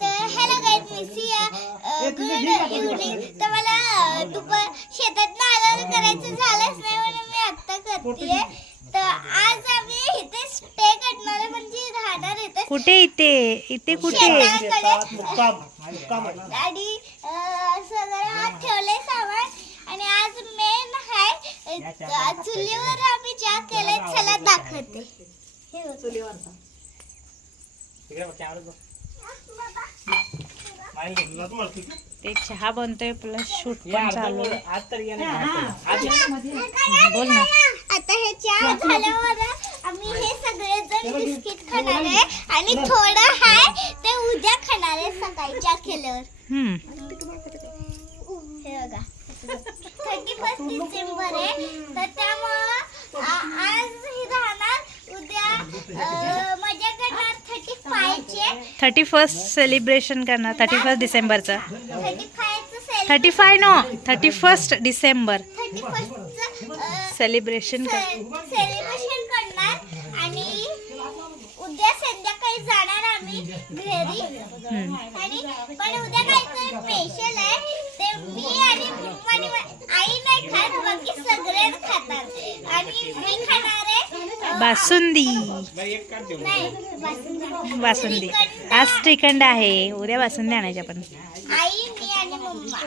तर hello guys, मी Siya. Good evening. तर मला दुपार शेतात आल्यावर करायचं झालंच नाही म्हणून मी आत्ता करते. तर आज आम्ही इथे स्टे करणार, म्हणजे राहणार इथे. कुठे? इथे कुठे? आणि सगळं हात ठेवले सामान. आणि आज मेन आहे चुलीवर आम्ही चहा केले. चला दाखवते. ते चहा बनतोय प्लस शूट पण चालू आहे. बोल ना. आता हे चहा झाल्यावर आम्ही हे सगळेजण बिस्किट खाणार आहे आणि थोडं आहे ते उद्या खाणार आहे सकाळी चहा केल्यावर. हे बघा 31 डिसेंबर आहे, तर त्यामुळं आज ही राहणार, उद्या मजा करणार 35 चे. 31 सेलिब्रेशन करणार 31 डिसेंबरचं. 35 नो 31 डिसेंबर 31 सेलिब्रेशन सेलिब्रेशन करणार. आणि उद्या संध्याकाळी जाणार आम्ही घरी. आणि पण उद्या काहीतरी स्पेशल आहे, ते मी आणि आई नाही खात, बाकी सगळे खातात. आणि मी खाणार आहे बासुंदी. बासुंदी. आज श्रीखंड आहे, उद्या बासुंदी आणायची आपण. आई, मी आणि मम्मा.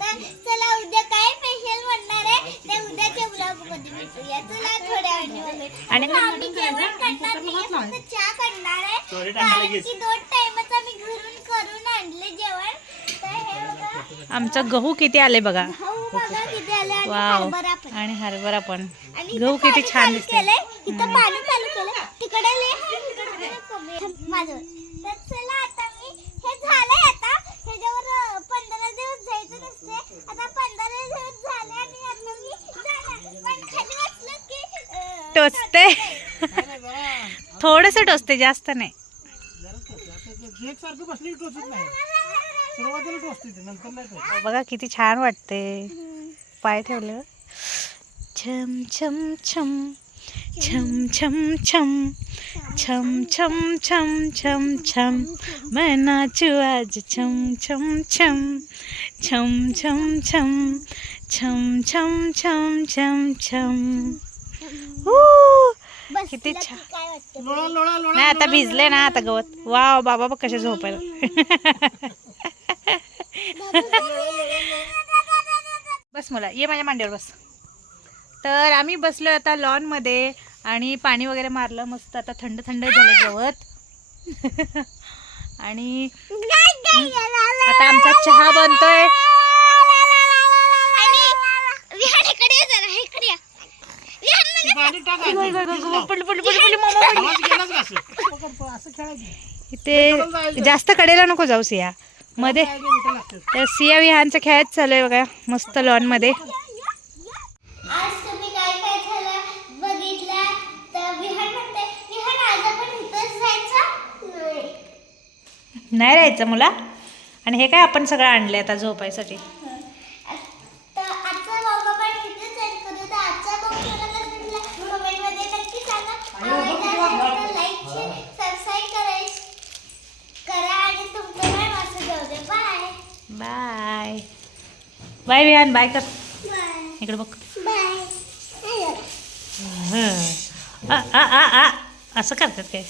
तर चला उद्या काय स्पेशल बनणार आहे ते उद्याच्या ब्लॉग मध्ये भेटूया. चला थोड्या वेळाने. आणि आम्ही जेवण करणार नाही, फक्त चहा करणार आहे, कारण की 2 टाइमच आम्ही घरून करून आणले जेवण. तर हे बघा आमचं गहू किती आले बघा. गहू बघा किती आले. आणि वाव, हरभरा पण. आणि हरभरा पण. आणि गहू इथं किती पाणी छान चालू दिसते. केलंय. इथं पाणी चालू केलंय, तिकडे लय आहे, तिकडे कमी आहे माझं. तर चला आता मी हे झालंय, आता ह्याच्यावर 15 दिवस जायचं नसते. आता 15 दिवस झाले आणि आता मी जाणार. पण खाली वाचलं की टोचते थोडस टोचते, जास्त नाही. बघा किती छान वाटते. पाय ठेवलं. छम छम छम छम छम छम छम छम छम छम छम मैं नाचू आज छम छम छम छम छम छम छम छम छम छम छम. किती छान. काय वाटतं? नाही आता भिजले ना आता गवत. वाव, बाबा बघ कसे झोपायला. बस मुला, ये माझ्या मांडीवर बस. तर आम्ही बसलो आता लॉन मध्ये आणि पाणी वगैरे मारलं मस्त. आता थंड थंड झालं गवत. आणि आता आमचा चहा बनतोय. इथे जास्त कडेला नको जाऊ सिया मध्ये. तर सिया विहानचं खेळायच चालू आहे बघा मस्त लॉन मध्ये. आज तुम्ही काय काय झालं बघितलं. तर विहान म्हणते, विहान आज आपण इथंच जायचं नाही राहायचं मुला. आणि हे काय आपण सगळं आणलंय आता झोपायसाठी. तर आजचा व्लॉग आपण इथेच एंड करू. तर आजचा व्लॉग तुम्हाला कसा वाटला कमेंटमध्ये नक्की सांगा. लाईक सबस्क्राईब करा आणि तुमचं काय मस्त जाऊ दे. Bye bye bye Vihan, bye कर. बाय इकडे बघ. बाय. आ आ आ आ असं करतात काय.